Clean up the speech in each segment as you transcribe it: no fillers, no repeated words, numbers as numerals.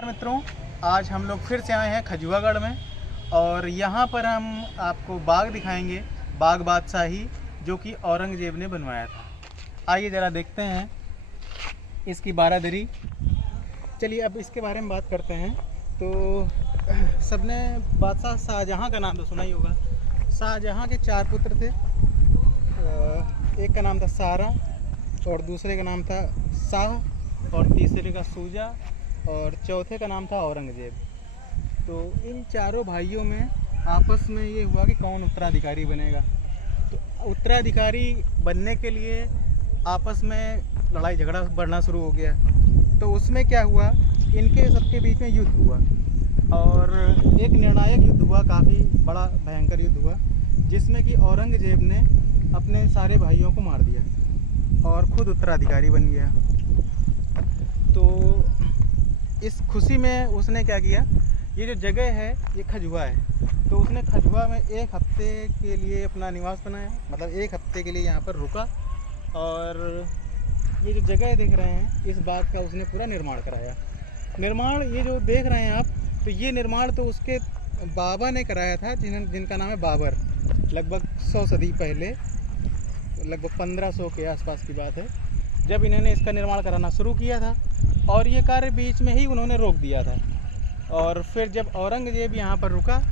नमस्कार मित्रों, आज हम लोग फिर से आए हैं खजुआगढ़ में और यहाँ पर हम आपको बाग दिखाएंगे, बाग बादशाही जो कि औरंगजेब ने बनवाया था। आइए ज़रा देखते हैं इसकी बारादरी। चलिए अब इसके बारे में बात करते हैं। तो सबने बादशाह शाहजहाँ का नाम तो सुना ही होगा। शाहजहाँ के 4 पुत्र थे। एक का नाम था सारा और दूसरे का नाम था शाह और तीसरे का सूजा और चौथे का नाम था औरंगजेब। तो इन चारों भाइयों में आपस में ये हुआ कि कौन उत्तराधिकारी बनेगा। तो उत्तराधिकारी बनने के लिए आपस में लड़ाई झगड़ा बढ़ना शुरू हो गया। तो उसमें क्या हुआ, इनके सबके बीच में युद्ध हुआ और एक निर्णायक युद्ध हुआ, काफ़ी बड़ा भयंकर युद्ध हुआ, जिसमें कि औरंगजेब ने अपने सारे भाइयों को मार दिया और ख़ुद उत्तराधिकारी बन गया। तो इस खुशी में उसने क्या किया, ये जो जगह है ये खजुआ है, तो उसने खजुआ में 1 हफ्ते के लिए अपना निवास बनाया। मतलब 1 हफ्ते के लिए यहाँ पर रुका और ये जो जगह देख रहे हैं इस बाग का उसने पूरा निर्माण कराया। निर्माण ये जो देख रहे हैं आप, तो ये निर्माण तो उसके बाबा ने कराया था, जिनका नाम है बाबर। लगभग 100 सदी पहले, लगभग 1500 के आसपास की बात है, जब इन्होंने इसका निर्माण कराना शुरू किया था और ये कार्य बीच में ही उन्होंने रोक दिया था। और फिर जब औरंगजेब यहाँ पर रुका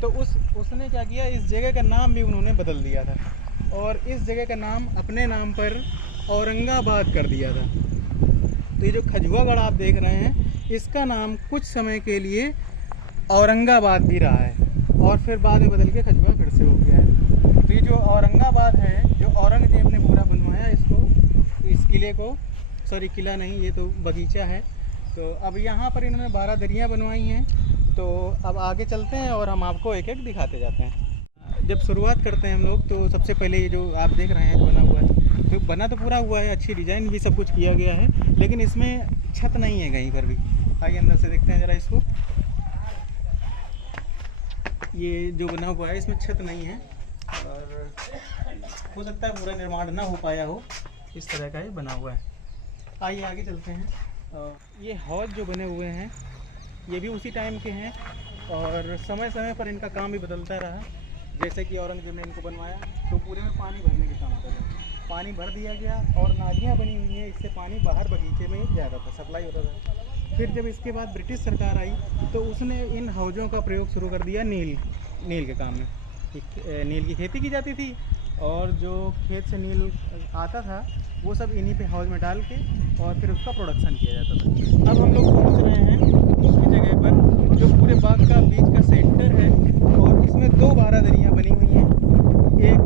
तो उसने क्या किया, इस जगह का नाम भी उन्होंने बदल दिया था और इस जगह का नाम अपने नाम पर औरंगाबाद कर दिया था। तो ये जो खजुआगढ़ आप देख रहे हैं, इसका नाम कुछ समय के लिए औरंगाबाद भी रहा है और फिर बाद में बदल के खजुआ फिर से हो गया है। तो ये जो औरंगाबाद है, जो औरंगजेब ने पूरा बनवाया इसको, इस किले को, सॉरी किला नहीं, ये तो बगीचा है। तो अब यहाँ पर इन्होंने 12 दरियाँ बनवाई हैं। तो अब आगे चलते हैं और हम आपको एक एक दिखाते जाते हैं। जब शुरुआत करते हैं हम लोग, तो सबसे पहले ये जो आप देख रहे हैं बना हुआ है, तो बना तो पूरा हुआ है, अच्छी डिज़ाइन भी सब कुछ किया गया है, लेकिन इसमें छत नहीं है कहीं पर भी। आइए अंदर से देखते हैं ज़रा इसको। ये जो बना हुआ है इसमें छत नहीं है और हो सकता है पूरा निर्माण ना हो पाया हो, इस तरह का ये बना हुआ है। आइए आगे चलते हैं। ये हौज जो बने हुए हैं ये भी उसी टाइम के हैं और समय समय पर इनका काम भी बदलता रहा। जैसे कि औरंगजेब ने इनको बनवाया तो पूरे में पानी भरने के काम होता था, पानी भर दिया गया और नालियाँ बनी हुई हैं, इससे पानी बाहर बगीचे में जाता था, सप्लाई होता था। फिर जब इसके बाद ब्रिटिश सरकार आई तो उसने इन हौज़ों का प्रयोग शुरू कर दिया नील के काम में। नील की खेती की जाती थी और जो खेत से नील आता था वो सब इन्हीं पे हौज में डाल के और फिर उसका प्रोडक्शन किया जाता था। अब हम लोग पहुंच रहे हैं उसकी जगह पर जो पूरे बाग का बीच का सेंटर है और इसमें 2 बारादरियाँ बनी हुई हैं, एक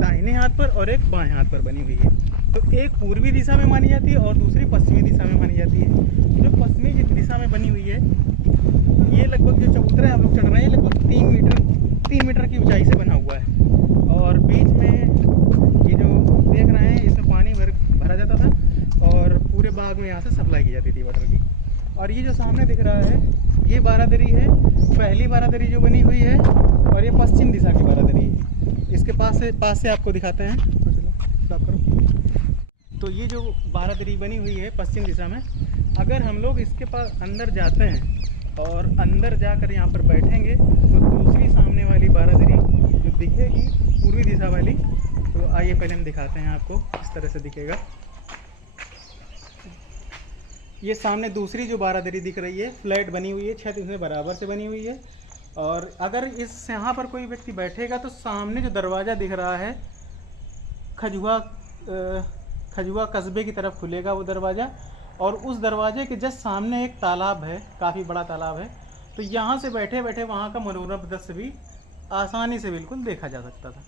दाहिने हाथ पर और एक बाएं हाथ पर बनी हुई है। तो एक पूर्वी दिशा में मानी जाती है और दूसरी पश्चिमी दिशा में मानी जाती है। जो पश्चिमी दिशा में बनी हुई है ये लगभग, जो चबूतरा हम लोग चढ़ रहे हैं, लगभग 3 मीटर की ऊंचाई से बना हुआ है और बीच में ये जो देख रहे हैं इसमें पानी भरा जाता था और पूरे बाग में यहाँ से सप्लाई की जाती थी वाटर की। और ये जो सामने दिख रहा है ये बारादरी है, पहली बारादरी जो बनी हुई है, और ये पश्चिम दिशा की बारादरी है। इसके पास से आपको दिखाते हैं। स्टॉप करो। तो ये जो बारादरी बनी हुई है पश्चिम दिशा में, अगर हम लोग इसके पास अंदर जाते हैं और अंदर जाकर यहाँ पर बैठेंगे तो दूसरी सामने वाली बारादरी जो दिखेगी पूर्वी दिशा वाली, तो आइए पहले हम दिखाते हैं आपको, इस तरह से दिखेगा। ये सामने दूसरी जो बारादरी दिख रही है, फ्लैट बनी हुई है, छत इसमें बराबर से बनी हुई है। और अगर इस यहाँ पर कोई व्यक्ति बैठेगा तो सामने जो दरवाज़ा दिख रहा है खजुआ कस्बे की तरफ खुलेगा वो दरवाज़ा, और उस दरवाजे के जस्ट सामने एक तालाब है, काफ़ी बड़ा तालाब है। तो यहाँ से बैठे बैठे वहाँ का मनोरम दृश्य भी आसानी से बिल्कुल देखा जा सकता था।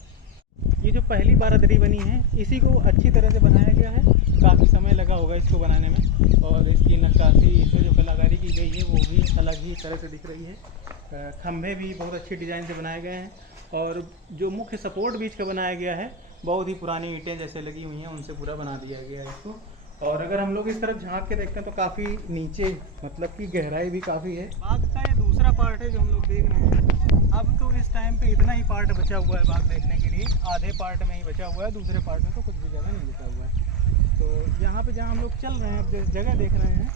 ये जो पहली बारादरी बनी है इसी को अच्छी तरह से बनाया गया है, काफ़ी समय लगा होगा इसको बनाने में, और इसकी नक्काशी, इसमें जो कलाकारी की गई है वो भी अलग ही तरह से दिख रही है। खंभे भी बहुत अच्छी डिज़ाइन से बनाए गए हैं और जो मुख्य सपोर्ट बीच का बनाया गया है बहुत ही पुरानी ईंटें जैसे लगी हुई हैं उनसे पूरा बना दिया गया है इसको। और अगर हम लोग इस तरफ झांक के देखते हैं तो काफ़ी नीचे, मतलब कि गहराई भी काफ़ी है। बाग का ये दूसरा पार्ट है जो हम लोग देख रहे हैं। अब तो इस टाइम पे इतना ही पार्ट बचा हुआ है बाग देखने के लिए, आधे पार्ट में ही बचा हुआ है, दूसरे पार्ट में तो कुछ भी ज़्यादा नहीं बचा हुआ है। तो यहाँ पे जहाँ हम लोग चल रहे हैं, अब जो जगह देख रहे हैं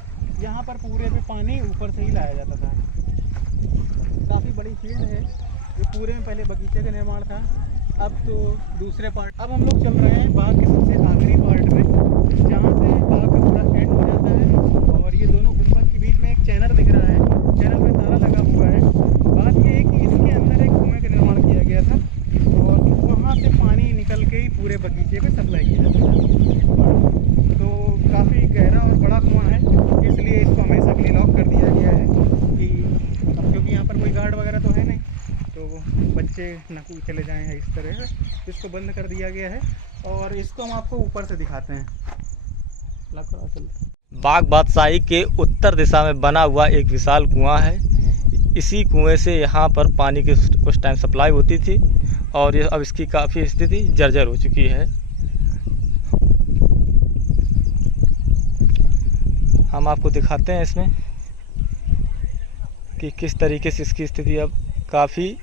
यहाँ पर पूरे में पानी ऊपर से ही लाया जाता था। काफ़ी बड़ी फील्ड है, जो पूरे में पहले बगीचे का निर्माण था। अब तो दूसरे पार्ट, अब हम लोग चल रहे हैं बाग के सबसे आखिरी पार्ट में, जहाँ से बाग का पूरा एंड हो जाता है। और ये दोनों गुंबद के बीच में एक चैनल दिख रहा है, चैनल में ताला लगा हुआ है। बात ये है कि इसके अंदर एक कुएं का निर्माण किया गया था और वहाँ से पानी निकल के ही पूरे बगीचे में सप्लाई किया जाता था। तो काफ़ी गहरा और बड़ा कुआं है, इसलिए इसको हमेशा के लिए लॉक कर दिया गया है कि अब क्योंकि यहाँ पर कोई गार्ड वगैरह तो है नहीं, तो बच्चे न कूद चले जाएं हैं, इस तरह से इसको बंद कर दिया गया है। और इसको हम आपको ऊपर से दिखाते हैं। बाग बादशाही के उत्तर दिशा में बना हुआ एक विशाल कुआं है। इसी कुएं से यहाँ पर पानी की उस टाइम सप्लाई होती थी और ये अब इसकी काफ़ी स्थिति जर्जर हो चुकी है। हम आपको दिखाते हैं इसमें कि किस तरीके से इसकी स्थिति अब काफ़ी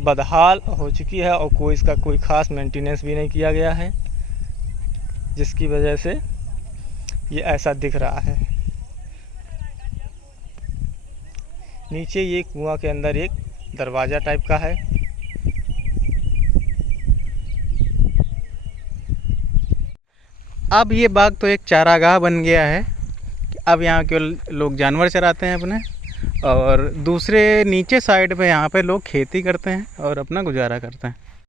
बदहाल हो चुकी है और कोई इसका कोई ख़ास मेंटेनेंस भी नहीं किया गया है, जिसकी वजह से ये ऐसा दिख रहा है। नीचे ये कुआं के अंदर एक दरवाज़ा टाइप का है। अब ये बाग तो एक चारागाह बन गया है कि अब यहाँ केवल लोग जानवर चराते हैं अपने, और दूसरे नीचे साइड पे यहाँ पे लोग खेती करते हैं और अपना गुजारा करते हैं।